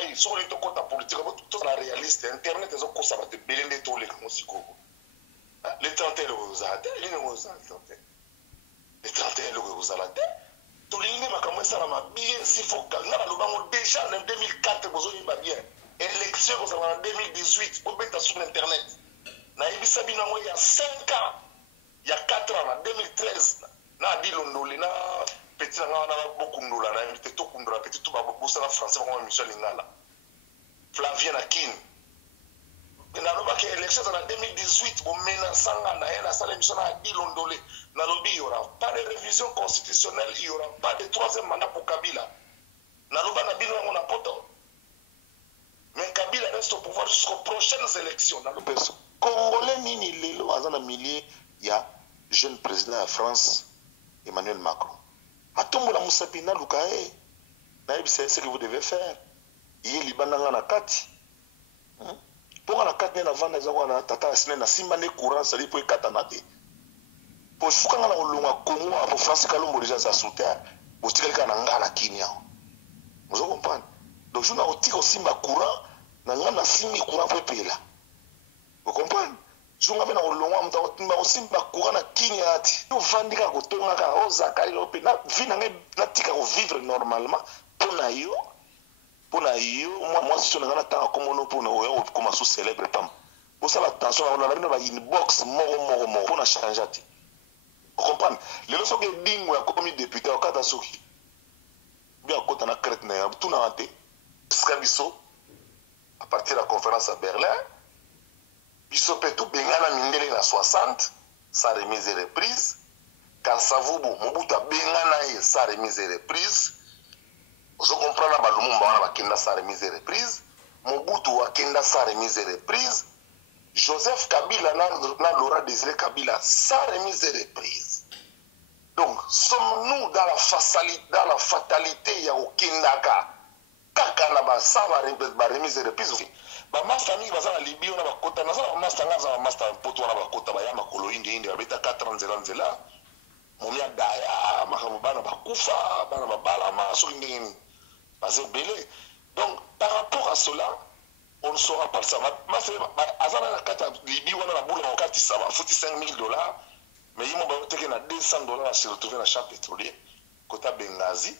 ngai sur les toko ta politique tout la réaliste internet ezo ko sabate belende to le musiko les 31 vous a les vous a les 31 vous a to linde makamwe sala mabie si focal na lobango déjà en 2004 bozo yimba bien élection en 2018 au beta sur internet na ibisa bino il y a 5 ans il y a 4 ans en 2013 na dilondoli na petit na beaucoup ndola na invité to kundura petit to ba bossa na français comme Michel Lingala Flavien Akin na loba ke élection en 2018 bo menaçanga na yana sala émission na dilondoli na lobi il y aura pas de révision constitutionnelle il y aura pas de troisième mandat pour Kabila na loba na bino ngona poto mais Kabila reste au pouvoir jusqu'aux prochaines élections na loba Congolais nini lelo azana millier ya jeune président de France Emmanuel Macron. A tout la Moussapina Lukae, c'est ce que vous devez faire. Il y a Libananga na kati. Pour la kati na vanda za tata sene na simane courant sali pour katanate. Pour fukanga na olonga Congo pour France kalombo déjà sa souterre. Pour tikelka na ngala Kenya. Vous comprenez? Donc je na otiko simba courant na ngana simi courant pour pela. Vous comprenez? Junga bena olongwa mta osimba courant na Kenya ati. Yo vandika ko tonga ka ozakari lo pe na vina na tika ko vivre normalement pona yo moi si on a tant comme on pour no comme sous célèbre pam. Pour ça la tension on a ba inbox moro pour na changer ati. Vous comprenez? Les leçons que dingo ya comme député au kata soki. Bien kota na crête na tout na ate. Skabiso à partir de la conférence à Berlin Bisopetu Bengana Mindele na 60, sa remise et reprise. Kasavubu Mobuta Bengana et sa remise et reprise. Vous comprenez la Lumumba na Kenda sa remise et reprise. Mobutu wa Kenda sa remise et reprise. Joseph Kabila na Laurent Désiré Kabila sa remise et reprise. Donc, sommes-nous dans la fatalité ya Okendaka kaka na ba sa remise et reprise. Ba master famille baza na Libye na bakota na za master ngaza master poto na bakota ba ya makolo indi babeta 4 ans nzela momia daya makamubana bakufa bana babala ma so ngini baze belé. Donc par rapport à cela on ne saura pas ça master azana na kata Libye wana na bula wakati ça va fouti $5,000 mais ils m'ont teke na $200 à se retrouver dans champ pétrolier kota Benghazi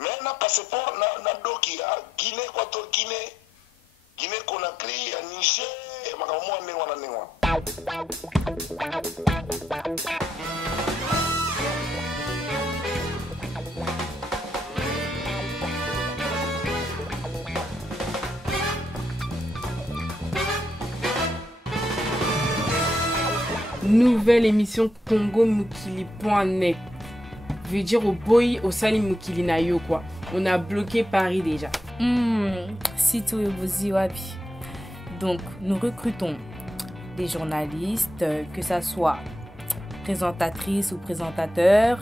mais na passeport na doki ya Guinée Équatoriale Guinée Conakry, Niger, Nouvelle émission Congo-Mukili.net. Veut dire au boy au Sali Mukili na yo quoi. On a bloqué Paris déjà. Donc, nous recrutons des journalistes, que ça soit présentatrices ou présentateurs.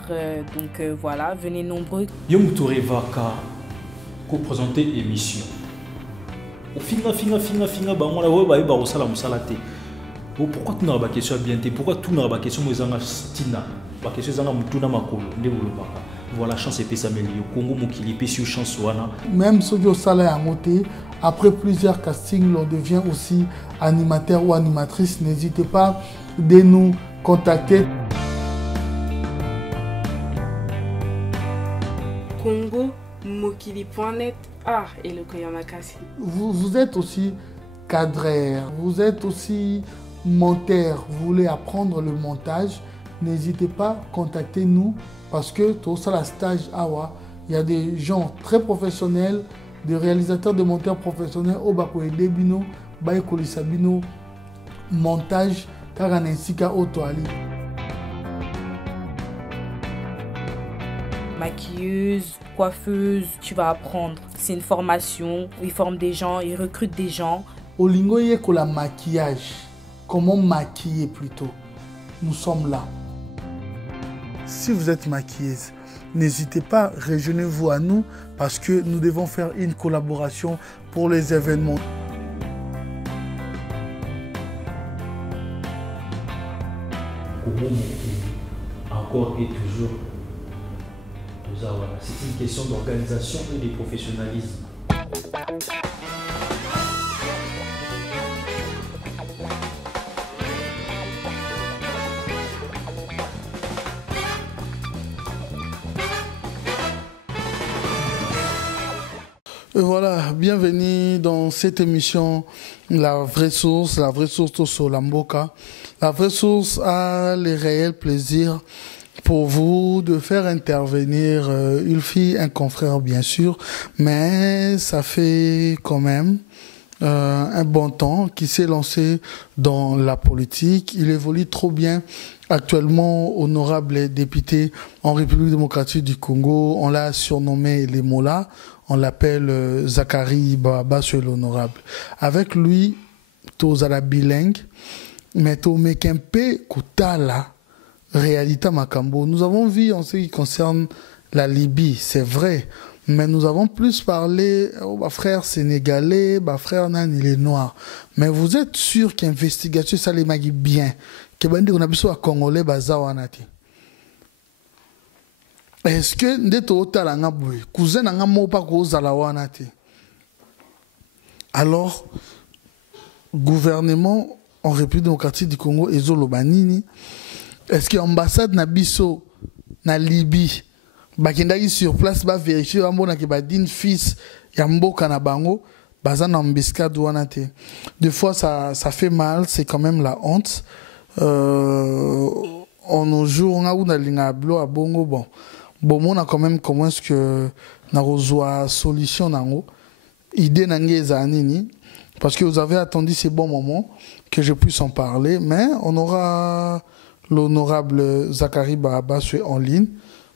Voilà, venez nombreux. Yomutore Vaka, co-présenter émission. Au final, bah, on va la musalate. Pourquoi tu n'as pas question bien? Pourquoi tu n'as pas question de Stina? Pas question de Mutuna Makolo, voilà, chance et ça s'améliorer. Congo Mukili, sur chance wana. Même si on salaire à monter, après plusieurs castings, on devient aussi animateur ou animatrice. N'hésitez pas de nous contacter. Congo-Mukili.net. Ah, et le Koyamakasi. Vous êtes aussi cadreur, vous êtes aussi monteur, vous voulez apprendre le montage, n'hésitez pas, contactez-nous parce que tout ça, la stage Awa, il y a des gens très professionnels, des réalisateurs, des monteurs professionnels, au Bako et Debino, Baïkoli Sabino, montage, Karanensika Otoali. Maquilleuse, coiffeuse, tu vas apprendre. C'est une formation, ils forment des gens, ils recrutent des gens. Olingo yeko la maquillage, comment maquiller plutôt. Nous sommes là. Si vous êtes maquilleuse, n'hésitez pas, rejoignez-vous à nous parce que nous devons faire une collaboration pour les événements. Encore et toujours, c'est une question d'organisation et de professionnalisme. Et voilà, bienvenue dans cette émission La vraie source sur Lamboka. La vraie source a le réel plaisir pour vous de faire intervenir une fille, un confrère bien sûr, mais ça fait quand même un bon temps qu'il s'est lancé dans la politique. Il évolue trop bien. Actuellement, honorable député en République démocratique du Congo, on l'a surnommé les Mola. On l'appelle Zachary Babaswe l'honorable. Avec lui, tozala bilingue, mais tomekempe kutala réalité makambo. Nous avons vu en ce qui concerne la Libye, c'est vrai, mais nous avons plus parlé aux frères sénégalais, frères nan il est noir. Mais vous êtes sûr qu'investigation ça les magi bien, que bandi on a besoin congolais bazawanati. Est-ce que ndeto otala nga boye cousin nga mo pa ko zala wana te? Alors gouvernement en République démocratique du Congo ezoloba nini? Est-ce que ambassade na biso na Libye bakendaki sur place ba vérifier bamona ke badine fils ya mboka na bango baza na embuscade wana te? Des fois ça fait mal, c'est quand même la honte. En nos jours on a una linga blo a bongo bon. Bon, on a quand même comment est-ce que na reçoit solution nango idée nangé zanini parce que vous avez attendu ces bons moments que je puisse en parler, mais on aura l'honorable Zachary Babaswe en ligne.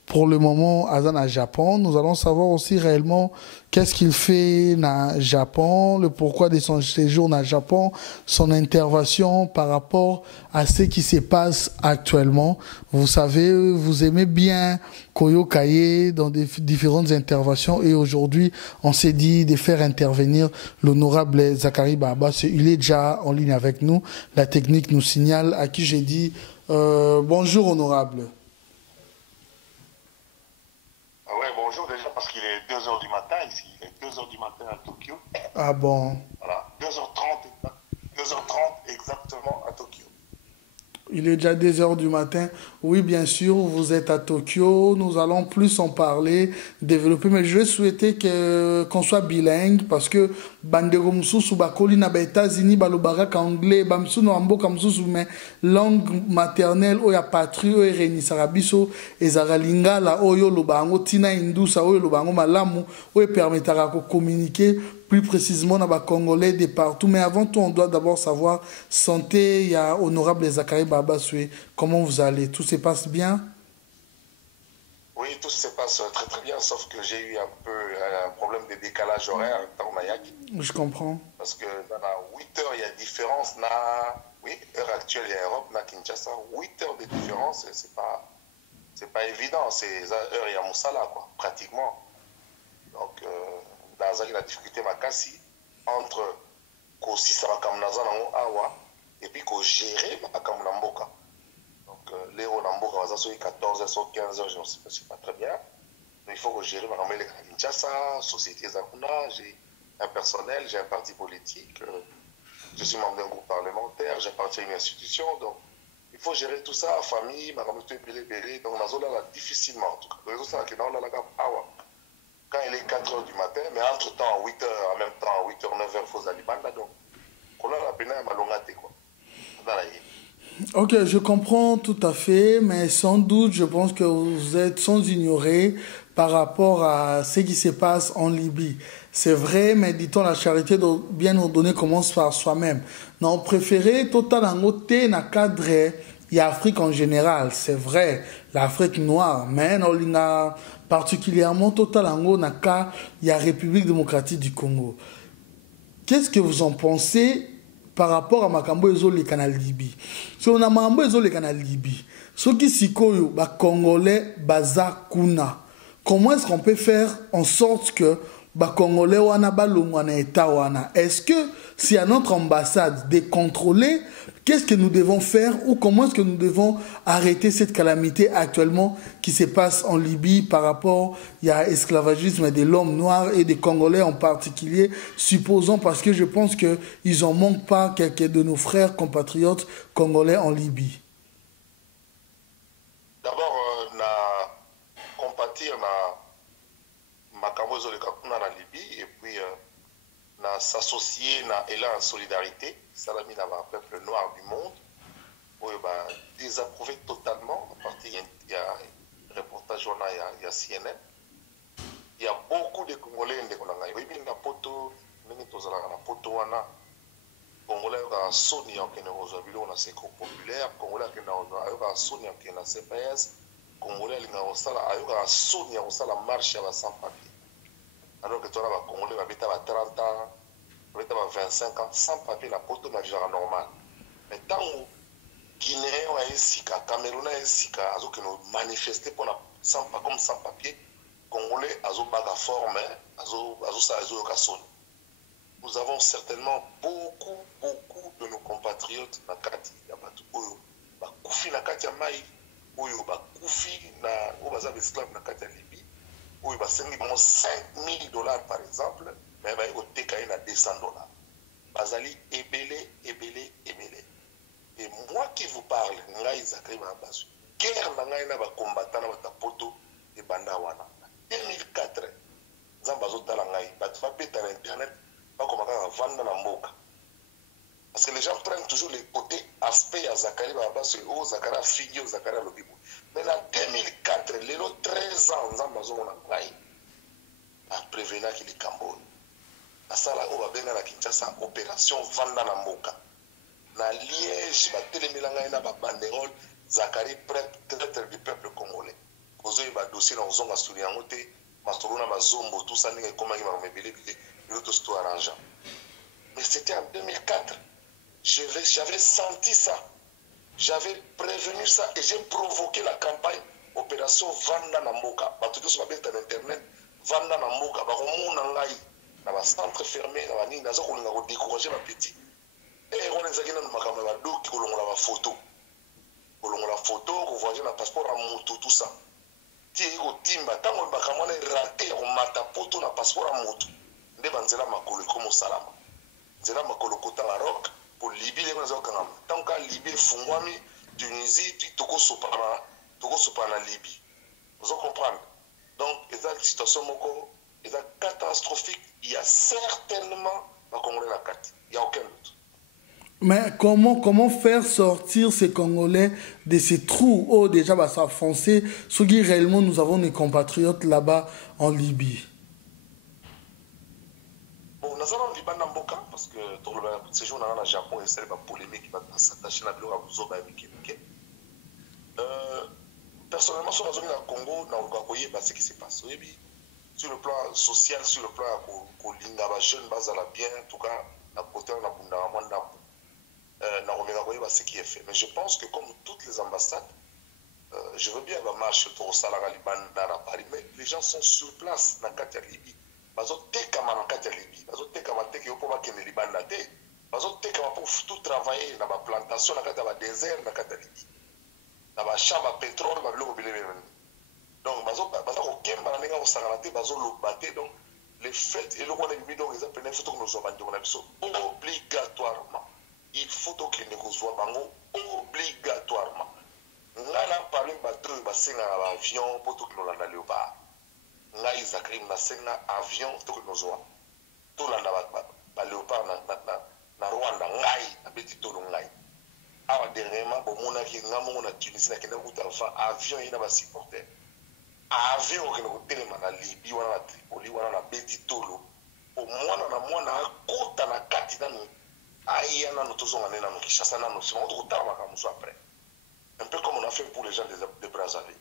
Pour le moment, Azan à Japon, nous allons savoir aussi réellement qu'est-ce qu'il fait au Japon, le pourquoi de son séjour au Japon, son intervention par rapport à ce qui se passe actuellement. Vous savez, vous aimez bien Koyo Kaye dans des différentes interventions et aujourd'hui, on s'est dit de faire intervenir l'honorable Zachary Babaswe. Il est déjà en ligne avec nous. La technique nous signale à qui j'ai dit bonjour honorable. Ouais, bonjour déjà parce qu'il est 2h du matin ici. Il est 2h du matin à Tokyo. Ah bon? Voilà, 2h30 exactement à Tokyo. Il est déjà 2h du matin. Oui, bien sûr, vous êtes à Tokyo. Nous allons plus en parler, développer. Mais je vais souhaiter qu'on soit bilingue parce que bandego msusu bakoli na ba États-Unis balobara anglais bamsu no amboka msusu mais langue maternelle oya patrie oya renisaka biso ezaka lingala oyo lobango tina indusa oyo lobango malamu oyo permettra de communiquer plus précisément dans les Congolais de partout. Mais avant tout, on doit d'abord savoir santé. Il y a honorable Zachary Babaswe. Comment vous allez? Tout se passe bien? Oui, tout se passe très très bien, sauf que j'ai eu un peu un problème de décalage horaire dans Mayak. Je comprends. Parce que dans la 8 heures, il y a différence. Oui, heure actuelle, il y a Europe, na Kinshasa, 8 heures de différence, c'est pas évident. C'est heure, il y a Moussala, quoi, pratiquement. Donc, dans la difficulté makasi entre kosi sabakam nazana awa et puis ko gérer makam namboka. Donc les namboka wazaso 14h sur 15h, je ne sais pas très bien. Mais il faut que gérer makam le Kinshasa, société zakuna, j'ai un personnel, j'ai un parti politique, je suis membre d'un groupe parlementaire, j'appartiens à une institution, donc il faut gérer tout ça, famille, makam to belé, donc nazola là difficilement en tout cas. Donc ça que dans la awa. Quand il est 4h du matin, mais entre-temps, 8h, en même temps, 8h, 9h, il faut Zalibanda, donc, on a la peine à malongate, quoi. Ok, je comprends tout à fait, mais sans doute, je pense que vous êtes sans ignorer par rapport à ce qui se passe en Libye. C'est vrai, mais dit-on, la charité de bien ordonner commence par soi-même. Non, préféré, total en côté, na cadre, il y a Afrique en général, c'est vrai, l'Afrique noire, mais non, il y a particulièrement total en haut, il y a République démocratique du Congo. Qu'est-ce que vous en pensez par rapport à Makambo Ezoli Canal Libye? Si on a Makambo Ezoli Canal Libye, ceux qui sikoyo, ba Congolais, baza kuna, comment est-ce qu'on peut faire en sorte que ba Congolais wana balongwa na État wana? Est-ce que c'est à notre ambassade de contrôler qu'est-ce que nous devons faire ou comment est-ce que nous devons arrêter cette calamité actuellement qui se passe en Libye par rapport à l'esclavagisme de l'homme noir et des Congolais en particulier, supposons parce que je pense qu'ils n'en manquent pas quelques de nos frères compatriotes congolais en Libye. D'abord, compatir na makambo ezoleka kuna na Libye et puis s'associer na élan en solidarité, salami na ba peuple noir du monde, où bah désapprouvé totalement. À partir il y a reportage on a il y a CNN. Il y a beaucoup de Congolais qui ont eu une poto, mais tous na poto wana. Congolais ont Sony qui est aux na séco populaire, Congolais qui ont Sony qui est na CPS, Congolais qui ont Sony qui ont la marche sans papier. Alors que tu as les Congolais qui ont 30 ans, qui ont 25 ans, sans papier, la poto est normal. Mais tant que Guinéens ont un sika, Camerounais ont un sika, ils ont manifesté comme sans papier, Congolais ont une forme, ils ont nous avons certainement beaucoup de nos compatriotes dans Kati. Il y a des Koufi na Kati Maï, ou Koufi na Obazab esclave na Kati Libye, ou il y a $5,000 par exemple, mais il y a TKI na $200. Bazali ebele. Et moi qui vous parle, ngai Zakari Mabasu, guerre na ngai na ba combattant na ba poto et banda wana. 2004, Zambazo talangai, bat va péter internet. Pas comme à vendre dans Mboka. Parce que les gens prennent toujours les côtés aspects à Zakari Baba, c'est au Zakara Figi, au Zakara Lobibou. Mais en 2004, les 13 ans, nous avons prévenu qu'il est Cambodge. À ça, là, on va bien à la Kinshasa, opération Vanda dans Mboka. Dans Liège, il va télémélanger na banderole, Zakari traître du peuple congolais. Cause il va dossier dans Zonga Stouliangote, Mastoruna Mazombo, tout ça, n'est comment il va me mêler. Mais c'était en 2004. J'avais senti ça. J'avais prévenu ça et j'ai provoqué la campagne Opération Vanda Namboka. Tout ça va sur Internet. Vanda Namboka. Dans le centre fermé, dans le décourager ma petite. Et on les a dit dans la photo. La photo, on voit le passeport à moto, tout ça. Timba, tant qu'on va rater, on m'a tapé le passeport à moto. Nzela makolo comme salama nzela makolo kota Maroc pour Libye les gens quand tant que Libye fungwami Tunisie toko sopana Libye vous comprenez donc cette situation moko est catastrophique. Il y a certainement pas Congolais la carte, il n'y a aucun doute. Mais comment faire sortir ces Congolais de ces trous où déjà va s'enfoncer, ce qui réellement nous avons des compatriotes là-bas en Libye? Nous allons Liban Mboka parce que ces jours dans le Japon et c'est la polémique qui va s'attacher à la personnellement sur la zone du Congo dans le ce qui se passe sur le plan social, sur le plan pour l'ingaba jeune base à la bien en tout cas à côté on a ce qui est fait. Mais je pense que comme toutes les ambassades, je veux bien la marche pour Salara Liban à Paris, mais les gens sont sur place dans la Libye. Bazoteka manakati ya Libye, bazoteka mateke yo poma kene Liban na te, bazoteka pour tout travailler dans la plantation, dans le désert, dans la Libye, dans la chambre à pétrole, dans le billet. Donc bazokemba na nenga osangalate bazolobate donc les fêtes et le roi Libye donc ils appellent faut que nous avons obligatoirement. Il faut que nous soyons bango obligatoirement. Ngana parmi bateau basenga na avion pour tout que nous landa léopard. Ngai Zakari nasenga avion to que nous soyons to landa ba léopard na Rwanda ngai abeti to ngai. Awa dernièrement bomona ki ngamo na Tunisie na kena kuta fa avion ina ba supporter. Avion que nous telema na Libye wana na Tripoli wana na beti tolo. Au mwana akota na kati na un peu comme on a fait pour les gens de Brazzaville.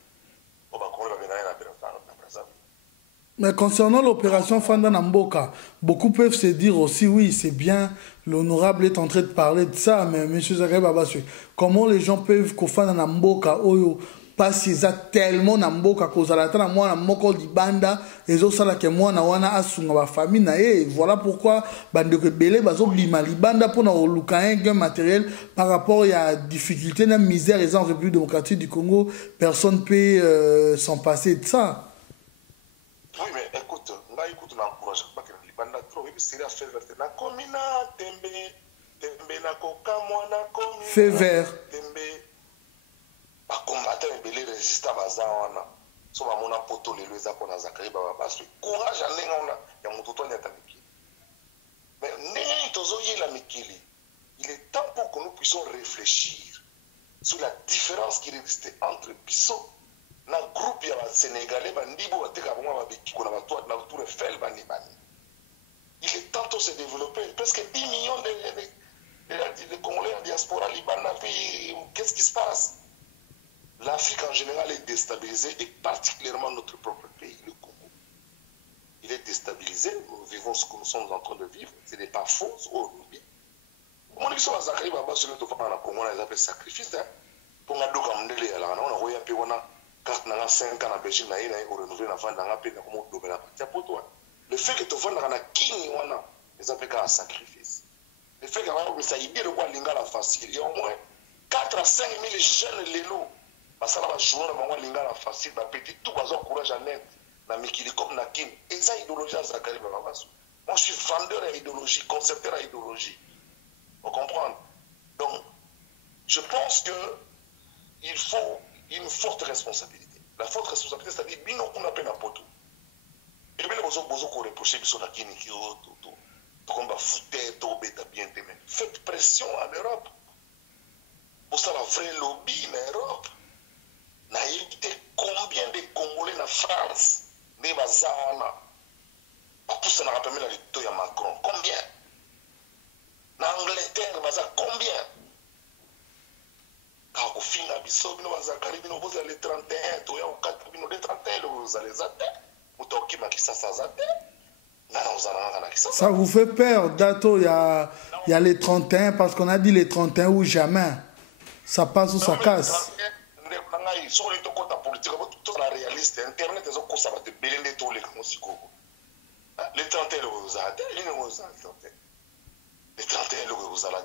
Mais concernant l'opération Fanda Namboka, beaucoup peuvent se dire aussi, oui, c'est bien, l'honorable est en train de parler de ça, mais M. Zakari Babaswe, comment les gens peuvent Fanda Namboka, Oyo, parce qu'ils ont tellement Namboka, qu'ils ont la moi na moko libanda, ils ont ça que moi na wana asunga ba famille na et voilà pourquoi bande que belé bazo bima libanda pour na oluka un gain matériel par rapport à difficulté na misère les en République démocratique du Congo, personne peut s'en passer de ça. Oui mais écoute, on encourage pas que libanda trop oui c'est la faire na komina tembe na kokamwa na komina fait vert tembe combattre les résistants bazawana so ba mona poto lelo eza pona Zakari Babaswe courage alenga ona ya mututo nya tamiki mais Mikili, il est temps pour que nous puissions réfléchir sur la différence qui existe entre Bissot, na groupe ya Sénégalais, bandibo bateka bango babiki na batoa na tour Eiffel bani. Il est temps de se développer. Presque 10 millions de Congolais en diaspora libanais. Qu'est-ce qui se passe? L'Afrique en général est déstabilisée et particulièrement notre propre pays, le Congo. Il est déstabilisé. Nous vivons ce que nous sommes en train de vivre. Ce n'est pas faux. Mon émission à Zachary Baba, sur le Congo, on les appelle sacrifice. Pour nga doka mndele ya la, on a roya pe wana carte na 5 ans na Belgique na ina ko renouveler na vendre na pe na ko do bela partia pour toi. Le fait que tu vends na kini wana, les appelle un sacrifice. Le fait que ça y dire quoi lingala facile, il y a au moins 4 à 5 000 jeunes lélo. Parce que la journée na lingala facile, ba petit tout bazo courage en net na mikili comme na kini. Et ça idéologie Zakari Baba. Moi je suis vendeur à idéologie, concepteur à idéologie. Vous comprenez? Donc je pense que il faut une forte responsabilité. La forte responsabilité, c'est-à-dire, bino on appelle un poteau. Et bien, vous avez reproché que la Kini qui comme va foutre, tout bêta bien témé. Faites pression en Europe. Pour ça, la vraie lobby en Europe. N'a évité combien de Congolais en France, des bazana. Pour ça, on a rappelé la lutte de Macron. Combien? En Angleterre, combien? Quand on finit à Bissau, nous allons les 31, nous allons les 31, vous allez les Ça vous fait peur, Dato, il y a les 31, parce qu'on a dit les 31 ou jamais. Ça passe ou ça casse. Sur les politiques, tout la réaliste, Internet, les 31, vous allez les 31, vous allez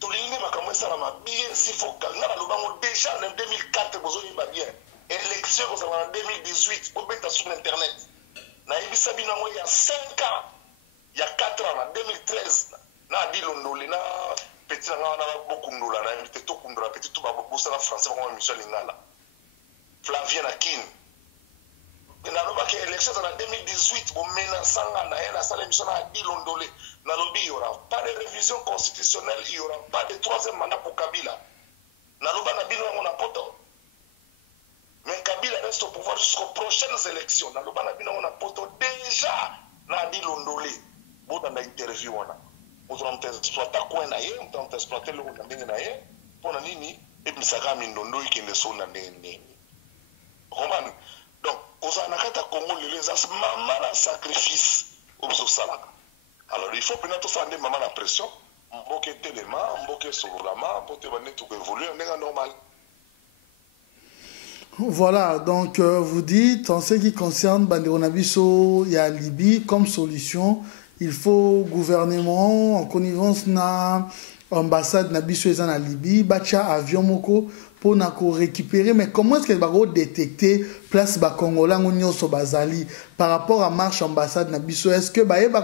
Tolingé m'a commencé à ma bien si focal. Déjà en 2004, vous avez bien. Élection en 2018, vous êtes sur Internet. Il y a 5 ans, il y a 4 ans, en 2013, il y a petit beaucoup de petit tout français, Michel Lingala. Flavien Akin. Il y a une élection en 2018, vous menaçant la salle émission à Dilondolé. Il n'y aura pas de révision constitutionnelle, il n'y aura pas de troisième mandat pour Kabila. Mais Kabila reste au pouvoir jusqu'aux prochaines élections. Déjà, Dilondolé. Vous avez une interview. Vous avez exploité quoi na ye, vous avez exploité le monde na ye. Pour la nini, et puis ça a mis Ndondo qui ne sont pas né. Donc, aux Anakata Congo, les maman a sacrifice au Salaka. Alors, il faut peut-être faire des mamans la pression. Mboke Telema, Mboke Sololama, pour te donner tout évoluer, on est normal. Voilà, donc vous dites, en ce qui concerne Banderonabiso, il y a Libye comme solution. Il faut gouvernement, en connivence na ambassade Nabiso et en Libye, bacha avion moko pour récupérer. Mais comment est-ce qu'elle va détecter place Congolais au Bazali par rapport à marche ambassade Nabiso? Est-ce que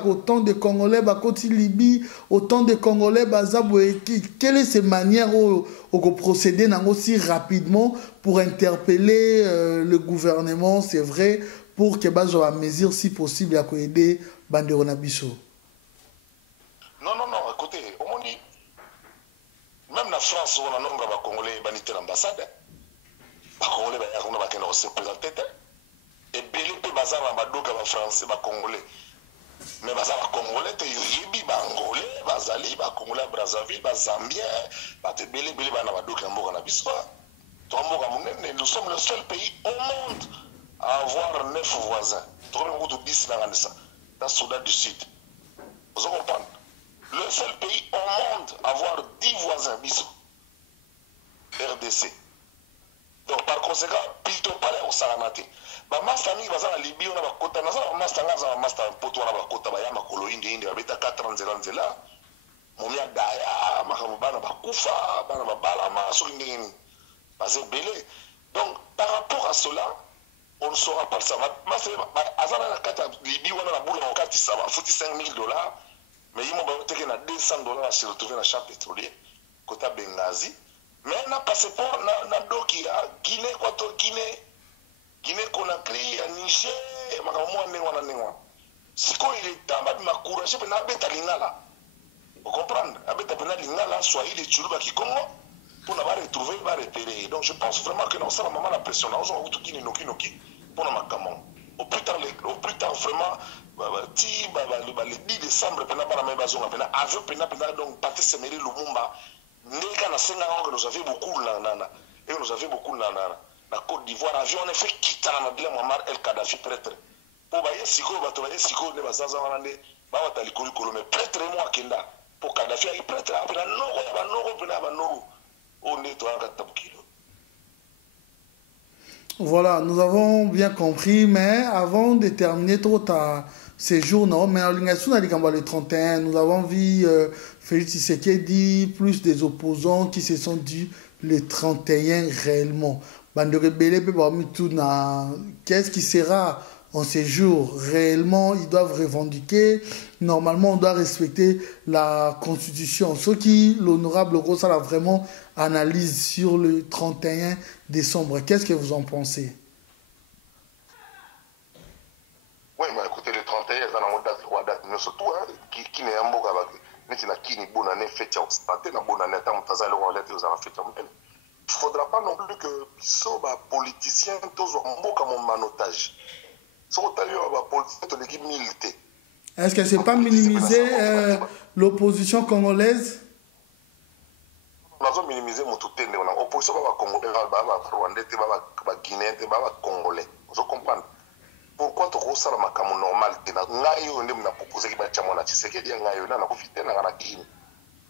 autant de Congolais côté Libye, autant de Congolais Bazaboué? Quelle est cette manière où procéder aussi rapidement pour interpeller le gouvernement, c'est vrai, pour que la mesure si possible à aider Banderonabiso? Non, écoutez, au moins même la France, on a nombre de Congolais banité l'ambassade. Les Congolais vont se présenter. Et Bélé peut bazar en Badoka, les Français, les Congolais. Mais bazar les Congolais, les Congolais, les Congolais, les Brazzaville, les Zambiens, les Bélé, les Badoka, nous sommes le seul pays au monde à avoir 9 voisins. Nous avons 10 dans le Soudan du Sud. Vous comprenez? Le seul pays au monde à avoir 10 voisins, RDC. Donc par conséquent, plutôt pas les Osaranate. Ma famille va à Libye, on a bakota, on a master poto on a bakota ba yama kolo indi abeta 4 ans là. Momia daya, makamubana bakufa, bana babala ma so ngini. Parce belé. Donc par rapport à cela, on ne saura pas ça. Azana na kata Libye on a la boule en kati ça va fouti $5 000. Mais il m'a dit qu'il y a $200 à se retrouver dans le champ pétrolier, côté Benghazi. Mais il y a un passeport, il y a Guinée, Guinée, Conakry, Niger, il est temps de m'encourager, mais il y a Vous comprenez? Avec la lingala, Swahili, Tchoulouba qui Congo, pour n'avoir retrouvé, va repérer. Donc je pense vraiment que non, ça, la maman, la pression, on va tout qui noki, pour la macamon. Au plus tard, vraiment, le 10 décembre, avion, donc, Paté Seméri, Lumumba, Neka na senga que nous avions beaucoup et nous avions beaucoup na Côte d'Ivoire, avion, on a fait quitter la Madeleine Muammar El Kadhafi, prêtre. Pour bailler Siko, Siko, ne va pas mais prêtre et moi, Kenda, pour Kadhafi, il prêtre, après, on est toi, Voilà, nous avons bien compris, mais avant de terminer trop tard ces jours, non, mais en l'ingation le 31, nous avons vu Félix Tshisekedi, plus des opposants qui se sont dit le 31 réellement. Qu'est-ce qui sera en ces jours réellement? Ils doivent revendiquer. Normalement, on doit respecter la Constitution. Ce qui, l'honorable Rosa a vraiment analyse sur le 31 décembre. Qu'est-ce que vous en pensez? Oui, mais écoutez, le 31, il y a une date, mais surtout, qui n'est pas bon, mais qui n'est pas bonne année, fête, il y a bonne année, il ne faudra pas non plus que les politiciens soient en otage. Si on a politicien, l'équipe militaire. Est-ce que ce n'est pas minimiser l'opposition congolaise? On a minimisé mon tout temps. L'opposition va congolais, rwandais, guinéen, congolais. Vous comprenez? Pourquoi tu as ça comme normal? On a proposé que tu aies Tshisekedi,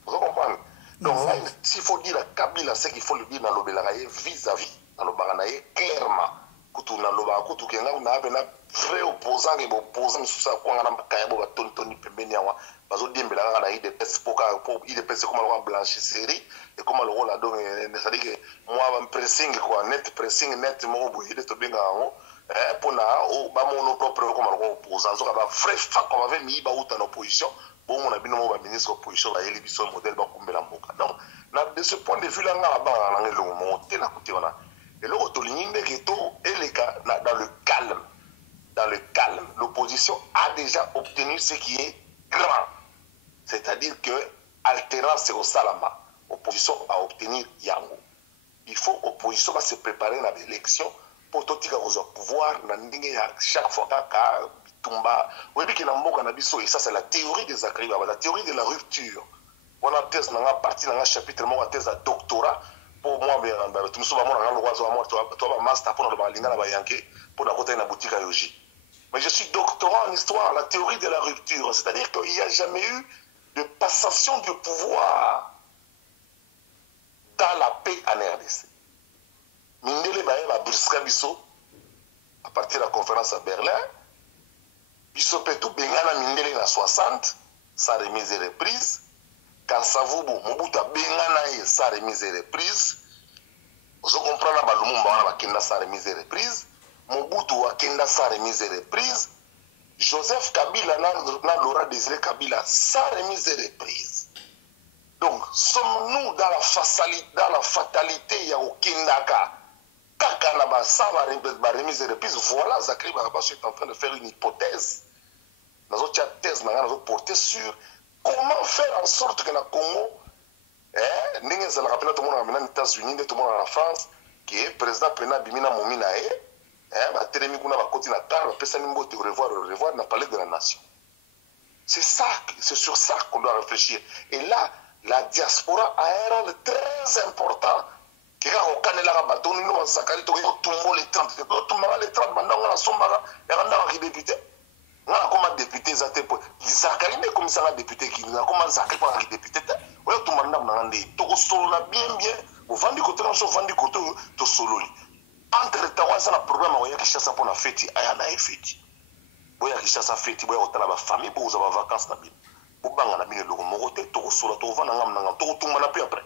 vous comprenez? Donc, s'il faut dire à Kabila, c'est qu'il faut le dire dans le vis-à-vis, dans le baranaï, clairement. Quand on a le vrai opposant, et opposant, c'est ça, quand on a un Tony Pembeniawa, parce que on a des tests pour comment on blanchir série, et comment le rôle a donné, c'est-à-dire que moi, un pressing, net pressing, net, moi, vous voyez, c'est bien, pour mon propre comme un opposant, donc, vrai fac, on avait mis en opposition. Bon, on a bien un ministre opposition, il y a le modèle donc, de ce point de vue-là, on a le monté, et l'autre ligne dans le calme. Dans le calme, l'opposition a déjà obtenu ce qui est grand. C'est-à-dire que alternance au Salama, l'opposition a obtenu Yango. Il faut l'opposition va se préparer à l'élection pour tout pouvoir chaque fois et ça c'est la théorie des agrégats, la théorie de la rupture. On a thèse dans la partie dans un chapitre, on a thèse à doctorat pour moi, tout le monde master pour la côté de la boutique à Yoji. Mais je suis doctorant en histoire, la théorie de la rupture, c'est-à-dire qu'il n'y a jamais eu de passation de pouvoir dans la paix en RDC. Mindele Baye Briska Bisso, à partir de la conférence à Berlin, Bisso Petou Bengana Mindele na 60, sa remise et reprise. Kansavubu, Mobutu Bengana sa remise et reprise. Vous comprenez que Lumumba a sa remise et reprise. Mobutu a sa remise et reprise. Joseph Kabila n'a Laura Désiré Kabila sa remise et reprise. Donc, sommes-nous dans la fatalité, il y a Okindaka. Kaka na sa remise et reprise. Voilà, Zachary Barabacho est en train de faire une hypothèse. Dans notre thèse, nous allons porter sur comment faire en sorte que le Congo, nous allons rappeler tout le monde aux États-Unis, tout le monde en France, qui est président Pena Bimina Momina, au revoir, n'a parlé de la nation. C'est sur ça qu'on doit réfléchir. Et là, la diaspora a un rôle très important. Qui a au Canada, nous avons Zakari, tout le les 30, les 30, maintenant on a son mara, et on a député. On a comme député, Zakari, mais comme ça, député qui a comme Zakari pour un député. On a tout le monde a dit, tout le solo bien, au vent du côté, on vend du côté, tout solo. Entre temps, on a un problème, on a qui chasse pour la fête, il y a une fête. On a qui chasse la fête, on a la famille, pour avoir vacances. On a mis le logo, tout solo, tout vend, tout le monde a pu après.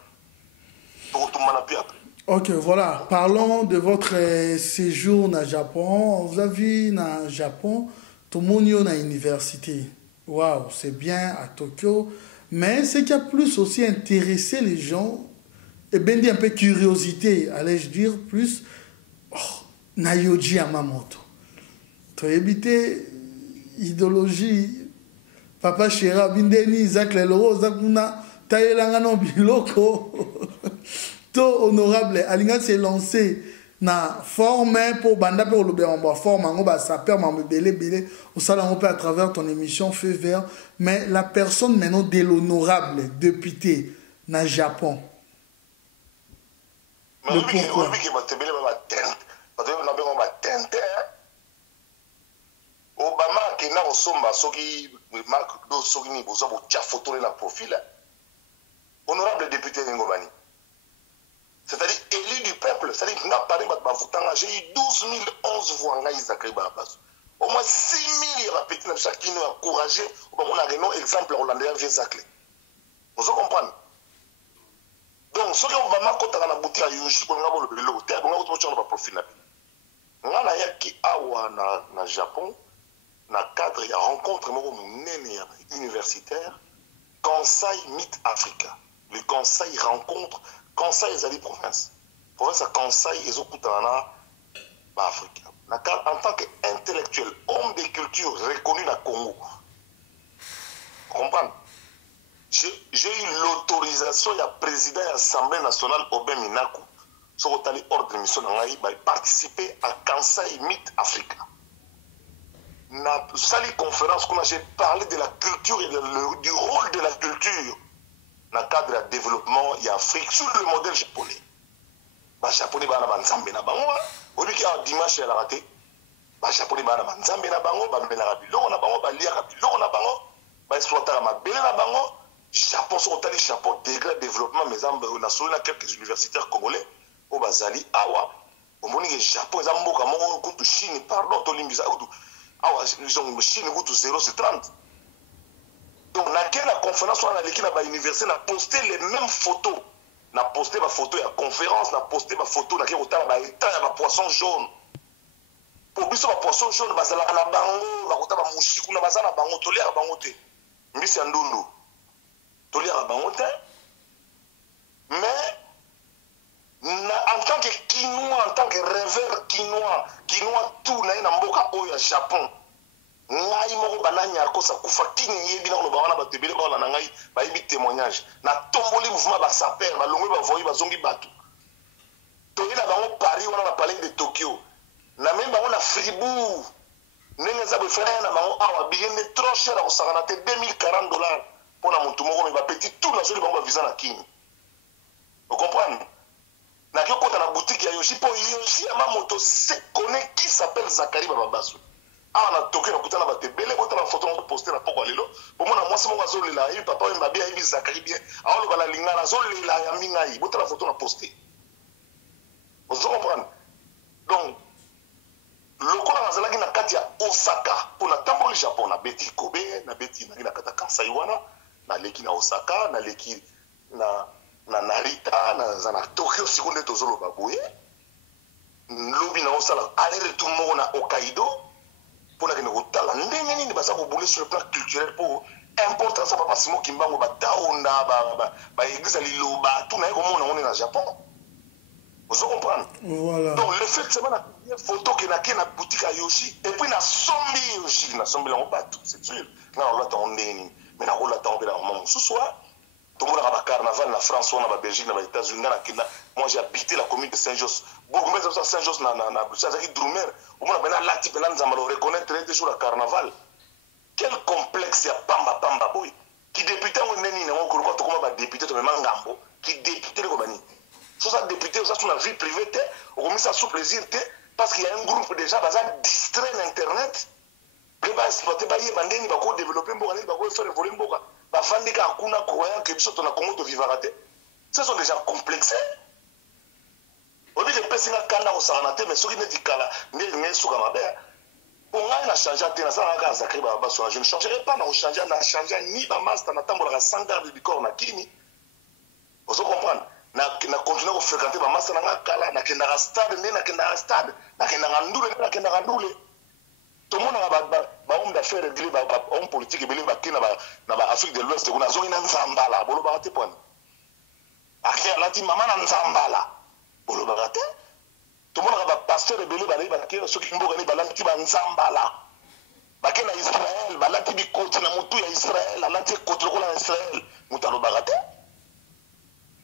Ok, voilà. Parlons de votre séjour au Japon. Vous avez vu au Japon, tout le monde est à l'université. Waouh, c'est bien à Tokyo. Mais ce qui a plus aussi intéressé les gens, et bien dit un peu curiosité, allais-je dire, plus, Nayoji Yamamoto. Tu as évité idéologie papa Chéra bindeni Isaac Leloro zakuna tayelanga no biloko to honorable alinga s'est lancé na forme pour banda pour le béamba forme ngo ba saper mambe belé au salon à travers ton émission Feu vert mais la personne maintenant de l'honorable député na Japon le pourquoi Obama qui n'a pas soki marque do soki ni bozo bo tia photo na profil honorable député Ngomani c'est-à-dire élu du peuple c'est-à-dire n'a pas de votanga j'ai eu 12 011 voix nga Isaac Babas au moins 6 000 répété na chacun encouragé on a un exemple hollandais vieux Zacle vous comprenez donc ce que Obama kota na bouti ya yoshi ko ngabo le belo te ngabo to chona ba profil na ngana yaki awa na Japon na cadre ya rencontre moko munene universitaire Conseil Mythe Africa le conseil rencontre conseil ezali province à conseil ezokutana ba Afrique en tant qu'intellectuel homme de culture reconnu na Congo comprendre j'ai eu l'autorisation ya président de l'Assemblée nationale Obin Minaku sur le ordre de mission de participer à Conseil Mythe Africa. Dans cette conférence, j'ai parlé de la culture et du rôle de la culture dans le cadre du développement de l'Afrique sur le modèle japonais. Les Japonais sont en Zambie, au lieu qu'il y a un dimanche à la raté, les Japonais sont en Zambie, ils exploiter la belle Japon sont allés Japon degré de développement mais on a soulevé quelques universitaires congolais au Bazali awa au monde que Japon ils ont beaucoup contre Chine pardon to limbisa awa ils ont Chine contre 0 c'est 30 donc na quelle conférence on a l'équipe à l'université n'a posté les mêmes photos n'a posté ma photo à conférence n'a posté ma photo na quelle autant ba état ya poisson jaune pour biso ba poisson jaune bazala na bango ba kota ba mushiku na bazana bango tolera bango te mbisi ndundu tolera bango te mais en tant que Quinois, en tant que rêveur Quinois tout na mboka oyo ya Japon ngai moko bananya akosa kufa kini yebi na lo bana batebele ba na ngai ba yebi témoignage na tomboli mouvement ba saper ba longwe ba voyi ba zongi batu to ila bango Paris wana na palais de Tokyo na même bango na Fribourg ndenge za befana na bango awa bilende trop cher à osakana te $2040 pour na muntu moko me ba petit tout na soli bango ba visa na kini vous comprenez na kio kota na boutique ya Yoshi po Yoshi ama moto se connaît qui s'appelle Zakari Bababasu ah na Tokyo na kutana ba tebele bota na photo on poster na poko lelo pour mona mwasi moko azolela yi papa we mabia yi Zakari bien aolo bala lingana azolela ya minga yi bota na photo na poster vous comprenez donc lokola nazalaki na kati ya Osaka pona tamboli Japon na beti Kobe na beti na kata Kansai wana na leki na Osaka na leki na Narita na Tokyo sikonde tozolo baboye lobi na osala aller retour moko na Hokkaido pona ke ngotala ndenge nini baza ko bouler sur le plan culturel pour importance papa Simo Kimbango ba taonda ba église liloba tout na ko mona on est na Japon vous comprenez voilà donc le fait que c'est na photo que na boutique à Yoshi et puis na sombi Yoshi na sombi la bato c'est sûr na la tondeni mais na la tomber la maman ce soir tout le monde a carnaval na France ou na Belgique na États-Unis na Kenya moi j'ai habité la commune de Saint-Jos bourgmestre de Saint-Jos na Zaki Drumer au moins ben là type là nous allons reconnaître les jours à carnaval quel complexe ya pamba boy qui député on neni na ko ko comme ba député to mangambo qui député ko bani ça député ça sur la vie privée on remet ça sous plaisir parce qu'il y a un groupe déjà bazar distrait l'internet les ba exploiter ba y bandeni ba ko développer mbokani ba ko faire voler mboka ba fandika akuna croyant que biso to na Congo to vivara te ce sont déjà complexés au lieu de passer na kanda au sanate mais soki neti kala ne suka mabe on a changé te na ça ga Zakari Bababasu je ne changerai pas na changer ni ba master na tambola ga sangar de bikor na kini vous comprenez na continuer à fréquenter ba master na kala na kenda stade na kenda ndule tout le monde a homme d'affaires réglé homme politique belé ba kina na ba Afrique de l'Ouest kuna zongi na nzambala bolo ba te pon akia lati mama na nzambala bolo ba te tout le monde a pasteur belé ba kina soki mboka ni ba lati ba nzambala bake na Israël balati bikoti na mutu ya Israël alati koti lokola na Israël mutu alobaka te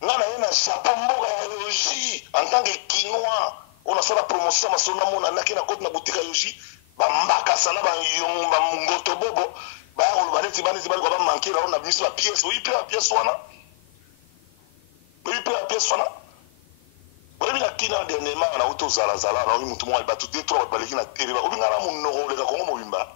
nga na ye na chapeau mboka ya yoji en tant que kinois on asala promotion masolo namona naki na koti na boutique ya yoji bambakasa na bangoto bobo baya koloba neti baneti baliko bamanke na ona biso bapiese oyi mpe bapiese wana oyebi na kina dernièrement na uti ozalazala na oyi mutu moko bato de trois bato baleki na tele obinga na monoko oleka kongo mobimba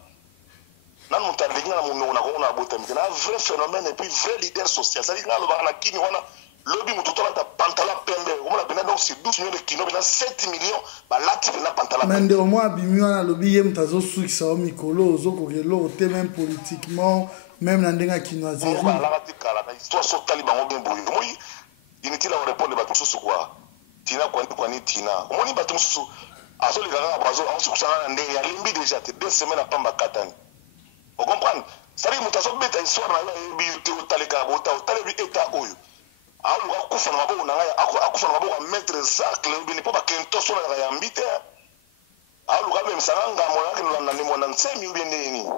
nanu moto aleki nga na monoko na kongo na abotami te na vrai phénomène et puis vrai leader social cestadire nga alobaka na kini wana lobi moto tolata pantalon pembe omona pena donc c'est 12 millions de kino pena 7 millions balati pena pantalon mais nde omoi abimi wana alobi ye moto azosukisa o mikolo ozokokelo te même politiquement même na ndenge ya kinoiserie balaka te kala na histoire so tali bango bien boye omoi inutile ya korépondre bato mosusu kwa tina kwani tina omoni bato mosusu azoleka kaka azosukusana na ndenge alembi déjà te 2 semaines apamba katani ocomprendre cestadire moto azobeta histoire na yo ayebi te otaleka bota otalebi eta oyo aoluka akufa na maboko na ngai akufa na maboko ya maître zacle obini mpo bakento na yambi te aoluka amemisanga ngambo nake nolanda ndemo na nsemi obie ndeni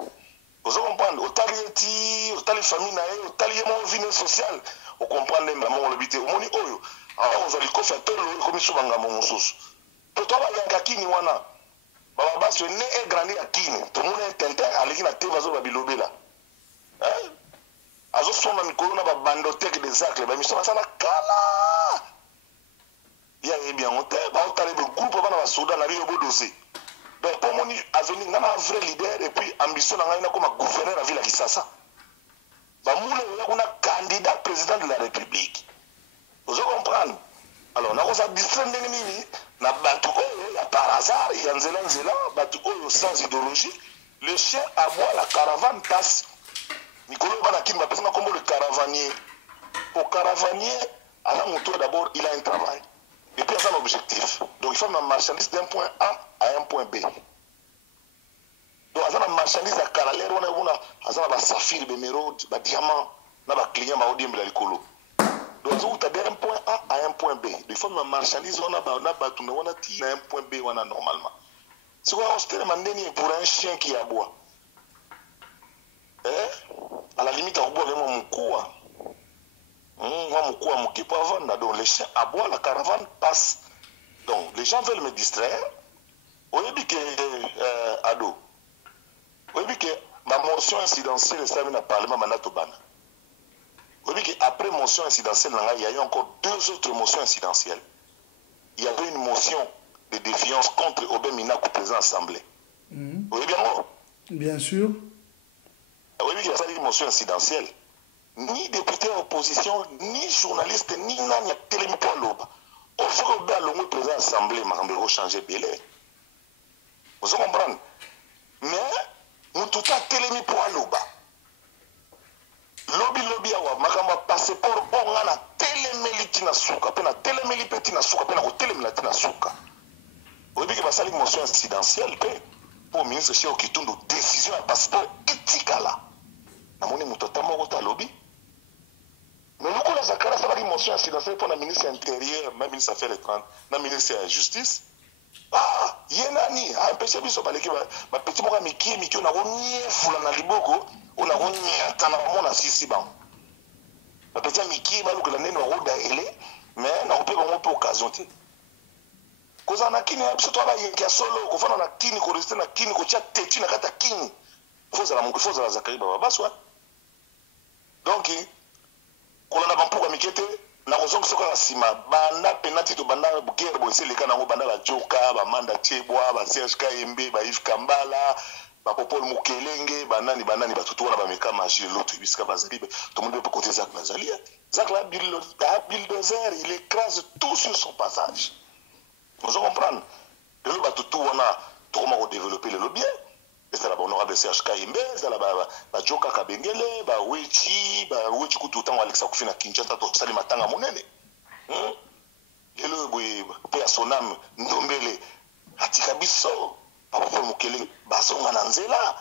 ozo comprendre otali eti otali famille na ye otali ye mo vie sociale ocomprendre ndemba mongo lobi te omoni oyo akozwa likofi ya tolo ekomi so bangambo mosusu to to bayanga kini wana bababasi ne egrandi ya kini tomona tente aleki na te bazoba bilobela azosomba mikolo na babandoteke des acles bamiso basala kala ya yebi yango te baotala begroupe bana basoda na biyo bodose donc mpo omoni avenir nga na vrai leader et puis ambition na ngai nakoma gouverneur ya ville ya Kisasa bamule oya kuna candidat président de la république ozo comprendre alors nakosa distraire ndenge nini na bato oyo ya par hasard ya nzela bato oyo sans idéologie le chien aboie la caravane passe mikolo bana kini bapesanga kombo le caravanier au caravanier ala moto d'abord il a un travail et puis il a un objectif donc il faut ma marchandise d'un point A à un point B donc azana marchandise ya kala lero wana bona azana ba saphir bémérode ba diamant na ba client ba odiembela likolo donc zo uta d'un point A à un point B il faut ma marchandise wana ba na ba tuna wana ti na un point B wana normalement c'est quoi hostel mandeni pour un chien qui aboie à la limite on boit vraiment mukua mukua mukipa vanda donc les chiens aboient la caravane passe donc les gens veulent me distraire oyebi que ado oyebi que ma motion incidentielle ça vient à parlement mandato bana oyebi que après motion incidentielle il y a eu encore 2 autres motions incidentielles il y avait une motion de défiance contre Obé Minaku président de l'Assemblée oyebi yango bien sûr. Oui, il y a une motion incidentielle. Ni député opposition, ni journaliste, ni nani a télémi pour l'aube. Il faut que le président de l'Assemblée m'a changé de belé. Vous comprenez? Mais nous tout à télémi pour l'aube. Lobby awa makamba passeport onga na télémeli tina suka pe na télémeli pe tina suka pe na ko télémeli tina suka. Oui, que basali motion incidentielle pe pour ministre Cheikh Kitundu décision à passeport éthique là. Namoni mutata moko ta lobby mais lokola zakara ça va une motion incidentielle pour la ministre intérieur même ministre affaires étrangères na ministre de la justice yenani empêcher biso baleki ba petit moka miki na ronye fula na liboko ona ronye kana mona sisi ba ba petit miki ba lokola neno roda ele mais na ope ba mo occasion te koza na kini biso to ba yenki solo ko fana na kini ko rester na kini ko cha teti na kata kini foza la zakari baba baswa donc kolanda bampuka mikete na kozonga soka na sima banda penati to banda guerre bo seleka nango banda ba joka ba manda chebwa ba Serge Kayembe ba Yves Kambala ba Popol Mukelenge banani batutu wana ba meka magie l'autre bisika bazali tout le monde peut côté Zak Nazali Zak la bulldozer il écrase tout sur son passage vous comprenez le batutu wana to comment développer le bien c'est là honorable Serge Kayembe c'est là ba joka kabengele ba wechi kutu tango Alexa kufina Kinshasa to sali matanga monene lelo boye pe ya sonam ndombele atika biso ba Popol Mukelenge bazonga na nzela